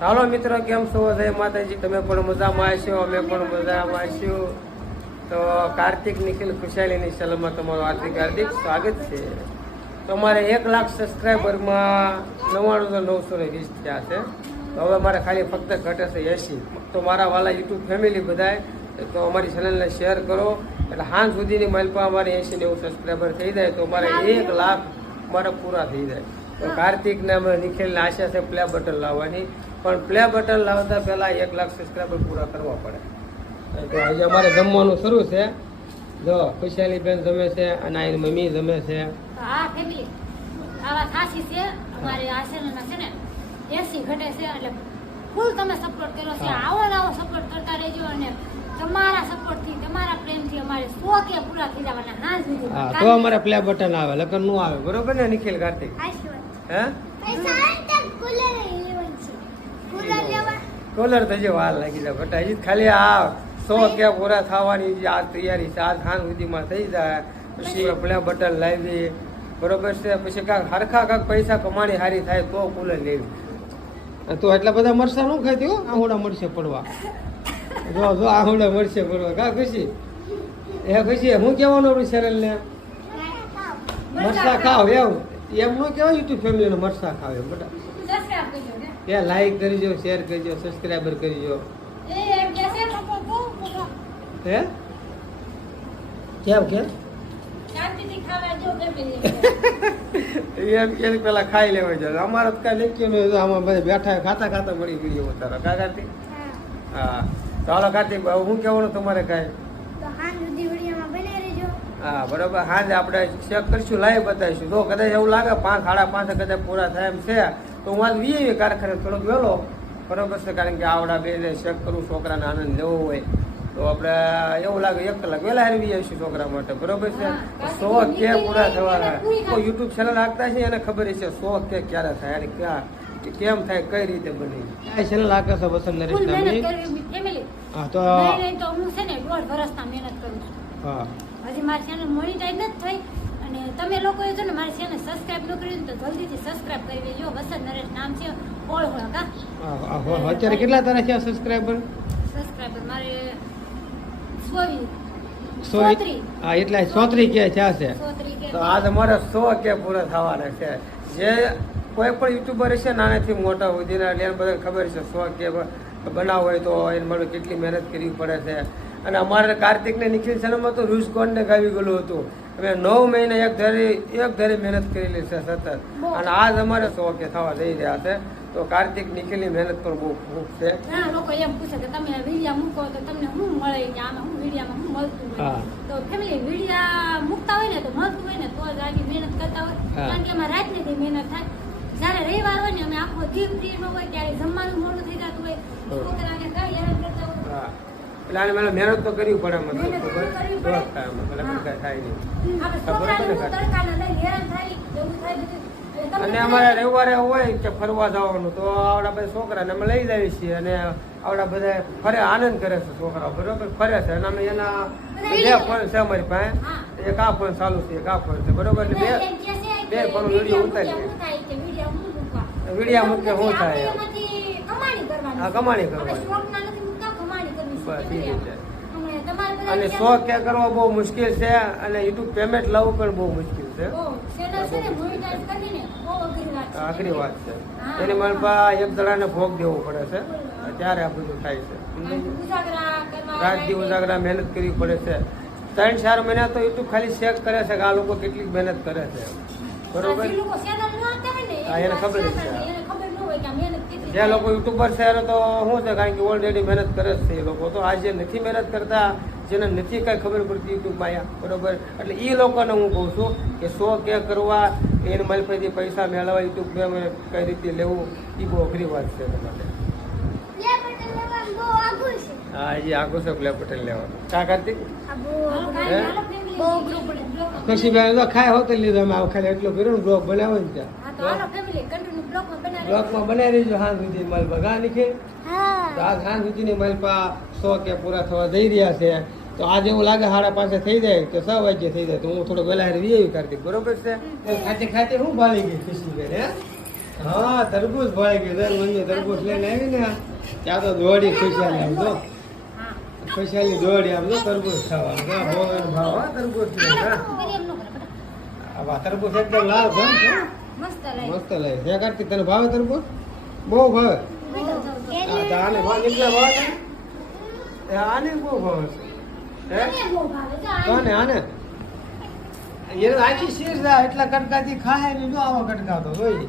હાલો મિત્રો, કેમ છો? જય માતાજી. તમે પણ મજામાં આવશો અમે પણ મજામાં હશું. તો કાર્તિક નિખિલ ખુશાલીની ચેનલમાં તમારું હાર્દિક હાર્દિક સ્વાગત છે. તો અમારે એક લાખ સબસ્ક્રાઈબરમાં નવ્વાણું તો નવસો ને વીસ થયા છે. તો હવે મારે ખાલી ફક્ત ઘટે છે એસી તો મારા વાલા યુટ્યુબ ફેમિલી બધાય, તો અમારી ચેનલને શેર કરો. એટલે હાંજ સુધીની માલપા અમારે એસી નેવું સબસ્ક્રાઈબર થઈ જાય. તો અમારે એક લાખ મારે પૂરા થઈ જાય. તો કાર્તિકને અમે નિખિલને આશા છે, પ્લે બટન લાવવાની. પણ પ્લે બટન લાવતા પહેલાં એક લાખ સબસ્ક્રાઈબર પૂરા કરવા પડે. તો આજે અમારે જમવાનું શરૂ છે. જો ખુશાલી બેન જમે છે અને આ મમ્મી જમે છે. હા ફેમિલી આવા ખાસી છે અમારે આ છે ને એસી ઘટે છે એટલે ફૂલ તમે સપોર્ટ કર્યો છે. આવો આવો સપોર્ટ કરતા રહેજો અને તમારા સપોર્ટથી તમારા પ્રેમથી અમારે સો કે પૂરા થઈ જવાના હા સુધી. તો અમારે પ્લે બટન આવે લગનનું આવે. બરોબર ને નિખિલ કાર્તિક? હે? કોલર તો જે વાર લાગી જાય બટા હજી ખાલી આ સો ક્યાં પૂરા થવાની આ તૈયારી આજ ખાન સુધીમાં થઈ જાય. પછી? પ્લે બટન લાવી બરોબર છે પછી કાંક હરખા કાંક પૈસા કમાણી હારી થાય તો કુલર લેવી. તો એટલા બધા મરસા નું ખાતી હો આહુડા મળશે પડવા. જો જો આહુડા મરશે પડવા. કા ખુશી? એ ખુશી હું કહેવાનું આપણું ચેનલ ને મરસા ખાવ એવું. એમ ન કહેવાય યુટ્યુબ ફેમિલીને મરસા ખાવ એમ બધા એ લાઈક કરજો શેર કરજો સબસ્ક્રાઈબર કરજો. કે હે? કેમ કે? એમ એની પેલા ખાઈ લેવા જોઈએ અમારે તો કાંઈ નક્કી નહીં આમાં બધા બેઠા ખાતા ખાતા મળી ગયો એવું તારા કા કાર્તિક? હા. ચાલો કાર્તિક હું કહેવાનું તમારે કાંઈ? હા બરોબર. હાજે આપણે ચેક કરશું લાઈવ બતાવીશું. તો કદાચ એવું લાગે પાંચ સાડા પાંચ કદાચ પૂરા થાય એમ છે. તો હું આજ વીએ કારખાને થોડોક વહેલો. બરોબર છે કારણ કે આવડા બે ચેક કરું છોકરાને આનંદ લેવો હોય. તો આપણે એવું લાગે એક કલાક વહેલા હારી આવીશું છોકરા માટે. બરોબર છે? સો કે પૂરા થવાના. તો યુટ્યુબ ચેનલ રાખતા છે એને ખબર છે સો કે ક્યારે થાય અને ક્યાં કે કેમ થાય કઈ રીતે બની. આ ચેનલ આકે છે વસંત નરેશ નામની હા તો નહીં નહીં તો હું છે ને દોઢ વર્ષના મહેનત કરું છું. હા. હજી મારી ચેનલ મોનિટાઈઝ નથી થઈ તમે લોકોએ છે ને મારી ચેનલ સબસ્ક્રાઇબ ન કરી તો જલ્દીથી સબસ્ક્રાઇબ કરી દેજો. વસંત નરેશ નામ છે. ઓળખોળા કા. અત્યારે કેટલા તારા છે સબસ્ક્રાઈબર સબસ્ક્રાઇબર મારે સોવી. સો સોત્રી. હા એટલે સોત્રી કે છે છે. સોત્રી કે. તો આજ અમારે સો કે પૂરા થવાના છે. જે કોઈ પણ યુટ્યુબર છે નાનાથી મોટા સુધીના એટલે બધાને ખબર છે સો કે બ- હોય તો એને માટે કેટલી મહેનત કરવી પડે છે. અને અમારે કાર્તિકને નિખિલ સિનેમા તો રૂસ કોન્ડને ગાવી ગયેલું હતું. અમે નવ મહિના એક ધરી એક ધરી મહેનત કરેલી છે સતત. અને આજ અમારે શોખે થવા જઈ રહ્યા છે. તો કાર્તિક નિખિલની મહેનત પણ બહુ ખૂબ છે. ઘણા લોકો એમ પૂછે કે તમે વિડીયા મૂકો તો તમને શું મળે કે આમાં હું વિડીયામાં શું મળતું હોય. તો ફેમિલી વિડીયા મૂકતા હોય ને તો મળતું હોય ને તો જ આગળ મહેનત કરતા હોય. કારણ કે એમાં રાતની મહેનત થાય. જ્યારે રવિવાર હોય ને અમે આખો દી ફ્રી ન હોય ત્યારે જમવાનું મોડું થઈ જતું હોય. છોકરાને કઈ હેરાન કરતા હોય. એટલે આને મને મહેનત તો કરવી પડે મને ખબર? થાય? હા. નહીં. હું અને અમારે રવિવારે હોય કે ફરવા જવાનું તો આવડા બધા છોકરાને અમે લઈ જઈએ છીએ અને આવડા બધા ફરે આનંદ કરે છે છોકરાઓ બરોબર? ફરે છે. અને અમે એના બે ફોન છે અમારી પાસે. હા. એક આ ફોન ચાલુ છે એક આ ફોન છે બરોબર? એટલે બે બે ફોન વીડિયો ઉતારીએ. વીડિયો હું મૂકે શું થાય? આપણે કમાણી કરવાની એ રીતે. અને શોખ બધા કે કરવો બહુ મુશ્કેલ છે અને યુટ્યુબ પેમેન્ટ લાવવું પણ બહુ મુશ્કેલ છે. આખરી વાત છે. એને એની પા એક દડાને ભોગ દેવો પડે છે. ત્યારે આ બધું થાય છે. રાત દિવસ ઉજાગરા મહેનત કરવી પડે છે. ત્રણ ચાર મહિના તો યુટ્યુબ ખાલી ચેક કરે છે કે આ લોકો કેટલી મહેનત કરે છે. બરોબર? હા, એને ખબર છે. ની, એને ખબર ન હોય કે આ મહેનત કેટલી જે લોકો યુટ્યુબર છે તો શું છે કારણ કે ઓલરેડી મહેનત કરે જ છે એ લોકો. તો આ જે નથી મહેનત કરતા જેને નથી કાંઈ ખબર પડતી યુટ્યુબમાં અહીંયા બરોબર? એટલે એ લોકોને હું કહું છું કે શો કે કરવા એને મારી પૈસા મેળવવા યુટ્યુબ કઈ રીતે લેવું એ બહુ અઘરી વાત છે માટે. હા એ આગળ છે પ્લે પટેલ લેવાનું કા કાર્તિક બેન તો ખાય હોતે લીધો અમે આવું ખાલી એટલો કર્યો ને બ્લોગ બનાવો ને ત્યાં. હા, તો હાલો family, continue block માં બનાવી બ્લોગમાં બનાવી રહીજો હાથ સુધી માલ ભગા નીકળે તો આજ સાંજ સુધીની મારી પા સો કે પૂરા થવા જઈ રહ્યા છે. તો આજ એવું લાગે સાડા પાંચે થઈ જાય તો છ વાગ્યે થઈ જાય તો હું થોડો વહેલા વી આવી કાર્તિક બરોબર છે? તો ખાતે ખાતે હું ભાળી ગઈ ખુશી બેન હે? હા તરબૂચ ભાઈ ગયું દર મહિને તરબૂચ લઈને આવી ને ત્યાં તો દોડી ખુશાલી આમ તો હા ખુશાલી દોડી આમ તો તરબૂચ ખાવાનું હા, બહુ એનો ભાવ હા તરબૂચ ને, હા. કરી એમ ન કરે બેટા. આ તરબૂચ એકદમ લાલ ભમ છે મસ્ત લાગે. છે કાર્તિક તને ભાવે તરબૂચ બહુ? ભાવે. આને ભાવ એટલા ભાવે તને? આને બહુ ભાવે છે. હે? આને આને? એને આખી શીર એટલા કટકાથી ખાય ને જો આવા કટકા તો જોઈ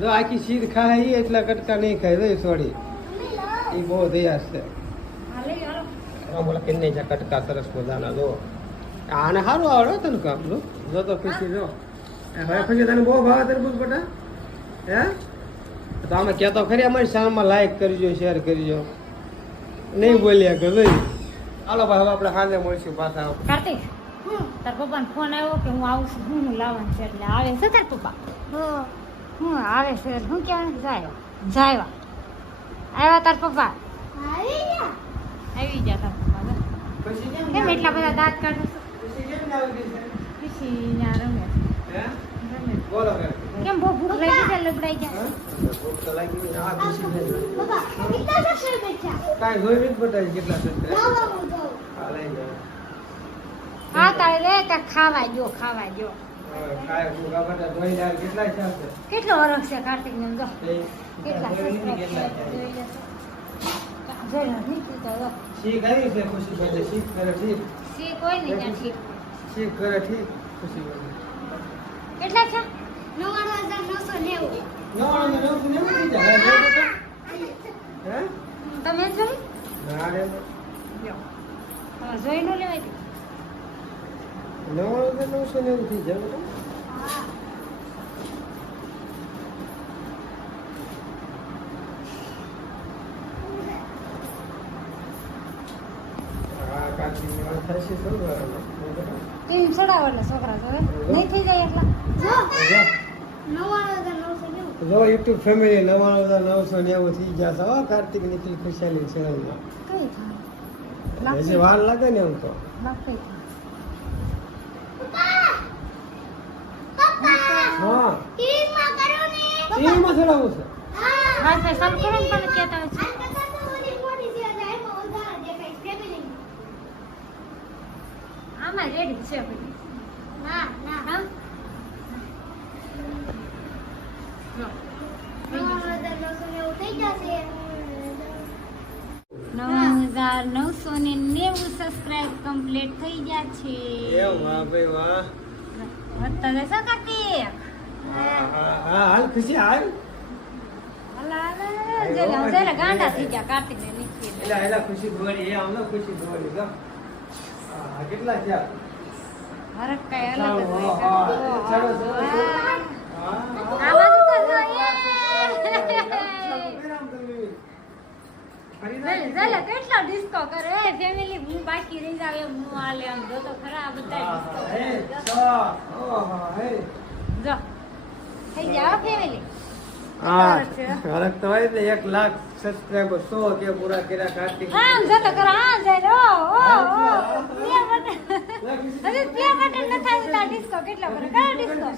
જો આખી શીર ખાય એ એટલા કટકા નહીં ખાય જોઈ સોડી. એ બહુ દયા છે. હા, બોલા કેને કટકા સરસ મજાના જો. આને સારું આવડે તને કામ જો તો ખુશી જો. હવે ખુશી તને બહુ ભાવે તરબૂચ બટા. હે? તો આમે કહેતો ખરી અમારી ચેનલમાં લાઈક કરજો શેર કરજો. નહીં બોલ્યા કે ભાઈ હાલો ભાઈ હવે આપણે હાલે મળીશું પાછા. કાર્તિક તાર પપ્પાને ફોન આવ્યો કે હું આવું છું હું લાવવાનું છે એટલે આવે છે તાર પપ્પા? હું આવે છે. હું કહેવાનું જાય. જાય આવ્યા તાર પપ્પા? આવી ગયા. તાર પપ્પા કેમ એટલા બધા દાંત કાઢો છો? પછી કેમ લાવી દીધી? ખુશી ત્યાં રમે. બોલો કેમ બહુ ભૂખ લાગી છે લબડાઈ ગયા ભૂખ તો લાગી. આ ખુશી. કાંઈ કેટલા. હા, લઈ જાઓ. હા તારે રે કાંઈક ખાવા જો ખાવા જો હવે ભૂખા બટા ધોઈ જાય કેટલા છે કેટલો વરસ છે કાર્તિક ને જો. કેટલા કેટલા છે ખુશી ભાઈ શીખ કરે ઠીક. સી કોઈ નહીં ઠીક શીખ કરે ઠીક ખુશી ભાઈ કેટલા છે? તમે જોઈ ના રે. જોઈ નો લેવાય. નવાણું ને નવસો નેવું થઈ જાય છોકરા નહીં થઈ જાય એટલા. જો યુટ્યુબ ફેમિલી નવાણું હજાર નવસો નેવું થઈ ગયા છે હો કાર્તિક નિખિલ ખુશાલી ચેનલમાં હજી વાર લાગે ને એમ તો. હા. ટીવીમાં ચડાવવું છે હા. સર કરો ને તમે કહેતા હોય છે આમાં રેડી છે બધી હા? જો. નવ હજાર નવસો ને નેવું સબસ્ક્રાઇબ કમ્પ્લીટ થઈ ગયા છે. એ વાહ ભાઈ વાહ. વધતા શું કરતી હાલ ખુશી હાલ. ગાંડા થઈ ગયા કાર્તિક ને નિખિલ એલા એલા ખુશી એ ખુશી કેટલા થયા? હરક કઈ અલગ જ હોય. ચાલો, ચાલો, તો ચાલે, કેટલો ડિસ્કો કરે? એ ફેમિલી હું બાકી રહી જાવ એમ હું હાલે આમ. જો તો ખરા બધા ડિસ્કો જો. થઈ ગયા ફેમિલી હા હરક તો હોય ને એક લાખ સબસ્ક્રાઈબર સો કે પૂરા કર્યા કાર્તિક આમ જો તો ખરા આ જાય ઓ ઓ ઓ પ્લે બટન હજી પ્લે બટન ન થાય તો ડિસ્કો કેટલો કરે કયો ડિસ્કો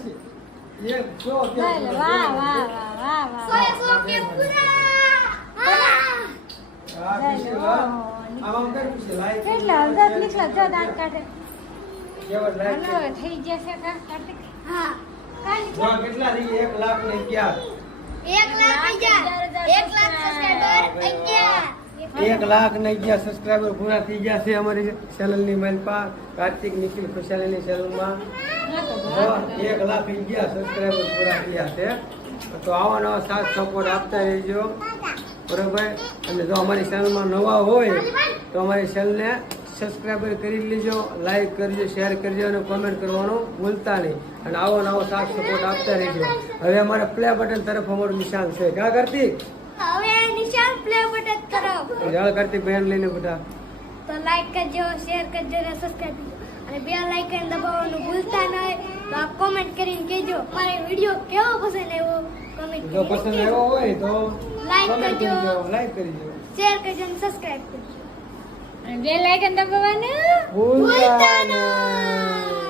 એક સો કે વાહ વાહ વાહ વાહ આમ કર ખુશી, like એક લાખ ને અગિયાર એક લાખ અગિયાર સબસ્ક્રાઈબર પૂરા થઈ ગયા છે અમારી ચેનલની માલપા કાર્તિક નિખિલ ખુશાલીની ચેનલમાં એક લાખ અગિયાર સબસ્ક્રાઈબર પૂરા થયા છે તો આવા નવા સાથ સપોર્ટ આપતા રહેજો બરોબર? અને જો અમારી ચેનલમાં નવા હોય તો અમારી ચેનલને સબસ્ક્રાઈબર કરી લેજો લાઈક કરજો શેર કરજો અને કોમેન્ટ કરવાનું ભૂલતા નહીં. અને આવો નવો સાથ સપોર્ટ આપતા રહેજો. હવે અમારે પ્લે બટન તરફ અમારું નિશાન છે. ક્યાં કાર્તિક? હવે નિશાન પ્લે બટન કાર્તિક બહેન લઈને બધા. તો લાઈક કરજો શેર કરજો અને સબસ્ક્રાઈબ કરજો. અને બે લાઈક કરીને દબાવવાનું ભૂલતા નહીં. તો આપ કોમેન્ટ કરીને કહેજો મારે વીડિયો કેવો પસંદ આવ્યો? કમેન્ટ જો પસંદ આવ્યો હોય તો લાઈક કરજો. લાઈક કરજો શેર કરજો અને સબસ્ક્રાઇબ કરજો અને બેલ આઇકન દબાવવાનું ભૂલતા ભૂલતા નહીં.